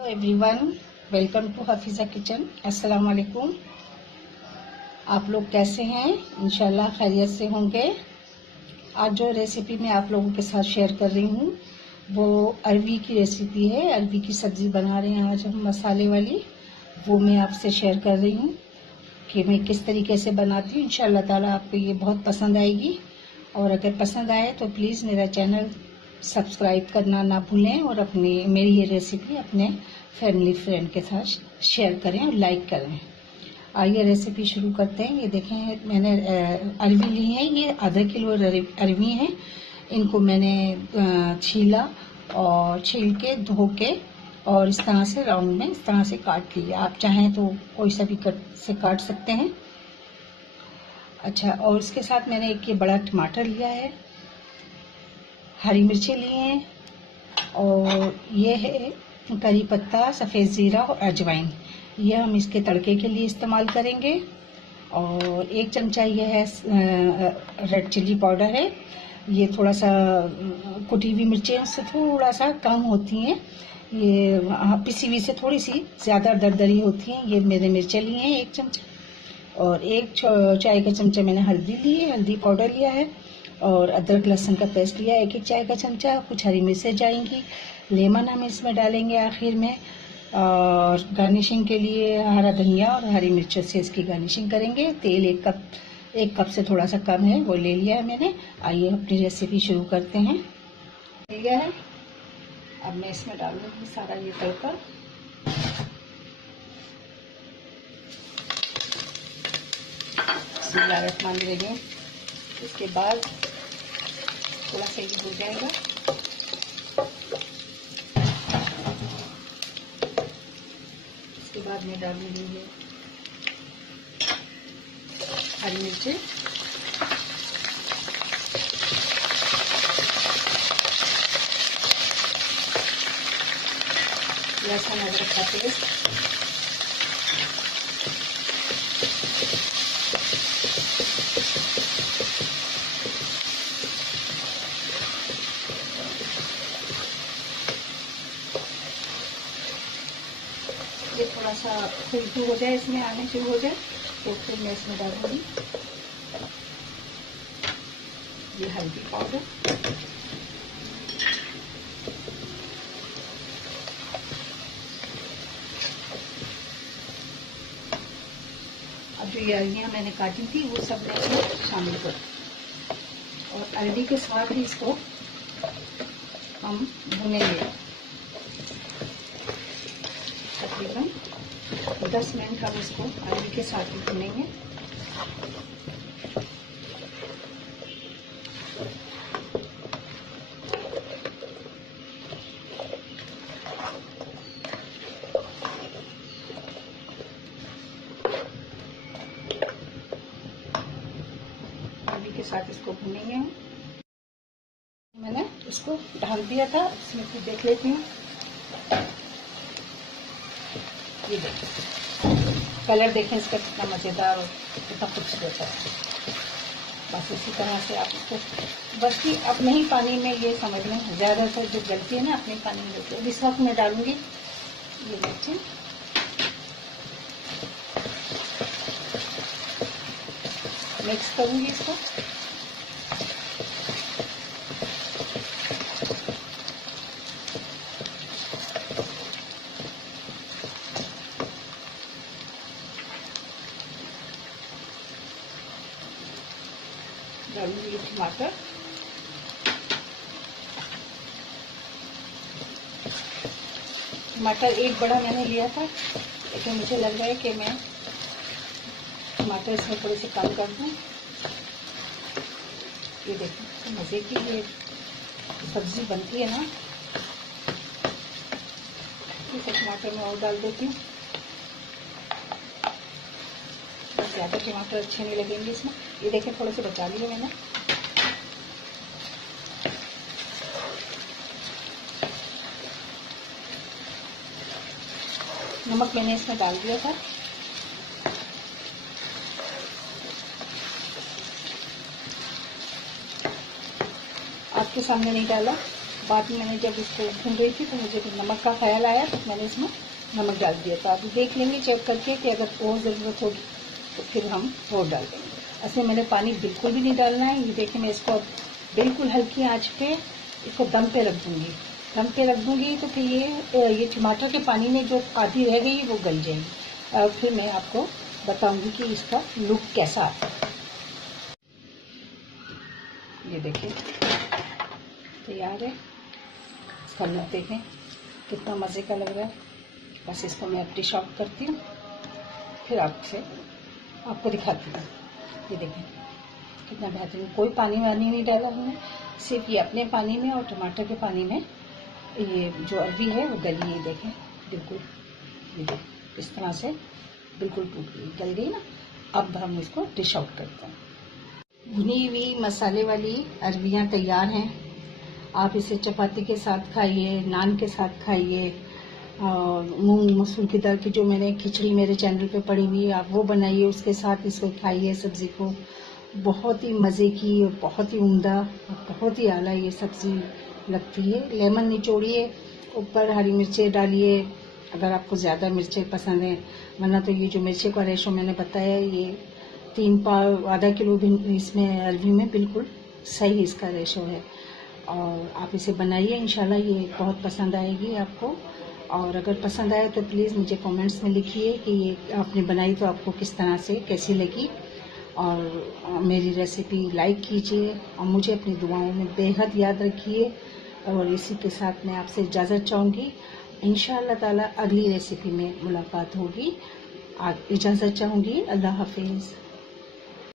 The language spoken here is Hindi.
Hello everyone, welcome to Hafiza kitchen. अस्सलाम वालेकुम। आप लोग कैसे हैं? इंशाल्लाह खैरियत से होंगे। आज जो रेसिपी मैं आप लोगों के साथ शेयर कर रही हूँ वो अरवी की रेसिपी है। अरवी की सब्ज़ी बना रहे हैं आज हम, मसाले वाली। वो मैं आपसे शेयर कर रही हूँ कि मैं किस तरीके से बनाती हूँ। इंशाल्लाह ताला आपको ये बहुत पसंद आएगी, और अगर पसंद आए तो प्लीज़ मेरा चैनल सब्सक्राइब करना ना भूलें, और मेरी ये रेसिपी अपने फैमिली फ्रेंड के साथ शेयर करें और लाइक करें। आइए रेसिपी शुरू करते हैं। ये देखें, मैंने अरवी ली है, ये आधा किलो अरवी हैं। इनको मैंने छीला और छील के धो के और इस तरह से राउंड में इस तरह से काट लिया। आप चाहें तो कोई सा भी कट से काट सकते हैं। अच्छा, और इसके साथ मैंने एक ये बड़ा टमाटर लिया है, हरी मिर्ची लिए हैं, और ये है करी पत्ता, सफ़ेद ज़ीरा और अजवाइन। ये हम इसके तड़के के लिए इस्तेमाल करेंगे। और एक चमचा ये है रेड चिल्ली पाउडर है। ये थोड़ा सा कुटी हुई मिर्चें उससे थोड़ा सा कम होती हैं, ये पिसी हुई से थोड़ी सी ज़्यादा दरदरी होती हैं। ये मेरे मिर्चें लिए हैं एक चमचा, और एक चाय का चमचा मैंने हल्दी ली है, हल्दी पाउडर लिया है, और अदरक लहसुन का पेस्ट लिया है एक चाय का चमचा। कुछ हरी मिर्चें जाएंगी, लेमन हम इसमें डालेंगे आखिर में, और गार्निशिंग के लिए हरा धनिया और हरी मिर्चों से इसकी गार्निशिंग करेंगे। तेल एक कप से थोड़ा सा कम है, वो ले लिया है मैंने। आइए अपनी रेसिपी शुरू करते हैं। लिया है, अब मैं इसमें डालूंगी सारा ये तड़का। बिस्मिल्लाहिर्रहमानिर्रहीम। इसके बाद थोड़ा सा ये हो जाएगा, इसके बाद मैं डालूंगी ये हरी मिर्ची, लहसुन अदरक का पेस्ट, ये थोड़ा सा खुशबू हो जाए, इसमें आने शुरू हो जाए तो फिर मैं इसमें डालूंगी ये हल्दी पाउडर, अब जो ये अरवियाँ मैंने काटी थी वो सब मैं इसमें शामिल कर, और अरवी के साथ ही इसको हम भूनेंगे तकरीबन 10 मिनट। हम इसको अरवी के साथ ही भूनेंगे। अरवी के साथ इसको भूनेंगे हम। मैंने इसको ढक दिया था, इसमें फिर देख लेती हूँ। ये देखिए कलर देखें इसका कितना मज़ेदार और कितना खूबसूरत है। बस इसी तरह से आप इसको बस ही अपने ही पानी में ये समझ लें, ज़्यादातर जो गलती है ना अपने पानी में गलती है। इस वक्त मैं डालूंगी ये मिर्ची, मिक्स करूंगी इसको। डालूंगी टमाटर, टमाटर एक बड़ा मैंने लिया था, लेकिन मुझे लग रहा है कि मैं टमाटर इसमें थोड़े से कम कर दूं। ये देखो तो मज़े की ये सब्ज़ी बनती है ना। ठीक है, टमाटर मैं और डाल देती हूँ, ज़्यादा टमाटर अच्छे नहीं लगेंगे इसमें। ये देखें थोड़े से बचा लिए मैंने। नमक मैंने इसमें डाल दिया था। आपके सामने नहीं डाला, बाद में मैंने जब इसको भून रही थी तो मुझे नमक का ख्याल आया तो मैंने इसमें नमक डाल दिया। तो आप देख लेंगे चेक करके कि अगर और ज़रूरत होगी तो फिर हम और डाल देंगे। ऐसे मैंने पानी बिल्कुल भी नहीं डालना है। ये देखिए मैं इसको बिल्कुल हल्की आंच पे इसको दम पे रख दूँगी। दम पे रख दूँगी तो फिर ये टमाटर के पानी में जो आधी रह गई वो गल जाएगी। और फिर मैं आपको बताऊँगी कि इसका लुक कैसा आता है। ये देखिए तैयार है। इसका लुक देखें कितना मज़े का लग रहा है। बस इसको मैं अब डिश आउट करती हूँ, फिर आपको दिखाती हूँ। ये देखें कितना बेहतरीन, कोई पानी वानी नहीं डाला हमने, सिर्फ ये अपने पानी में और टमाटर के पानी में ये जो अरवी है वो गली। ये देखें बिल्कुल, ये देखें इस तरह से बिल्कुल टूट गई, गल गई ना। अब हम इसको डिश आउट करते हैं। भुनी हुई मसाले वाली अरवियाँ तैयार हैं। आप इसे चपाती के साथ खाइए, नान के साथ खाइए, मूंग मसूर की दाल की जो मैंने खिचड़ी मेरे चैनल पे पड़ी हुई है आप वो बनाइए, उसके साथ इसको खाइए सब्ज़ी को। बहुत ही मज़े की और बहुत ही उम्दा और बहुत ही आला ये सब्ज़ी लगती है। लेमन निचोड़िए, ऊपर हरी मिर्चें डालिए अगर आपको ज़्यादा मिर्चें पसंद हैं, वरना तो ये जो मिर्ची का रेशो मैंने बताया ये 3 पाव आधा किलो भी इसमें अरवी में बिल्कुल सही इसका रेशो है। और आप इसे बनाइए, इंशाल्लाह ये बहुत पसंद आएगी आपको। और अगर पसंद आए तो प्लीज़ मुझे कमेंट्स में लिखिए कि ये आपने बनाई तो आपको किस तरह से कैसी लगी। और मेरी रेसिपी लाइक कीजिए और मुझे अपनी दुआओं में बेहद याद रखिए। और इसी के साथ मैं आपसे इजाज़त चाहूँगी। इंशाअल्लाह ताला अगली रेसिपी में मुलाकात होगी। इजाज़त चाहूँगी। अल्लाह हाफिज़।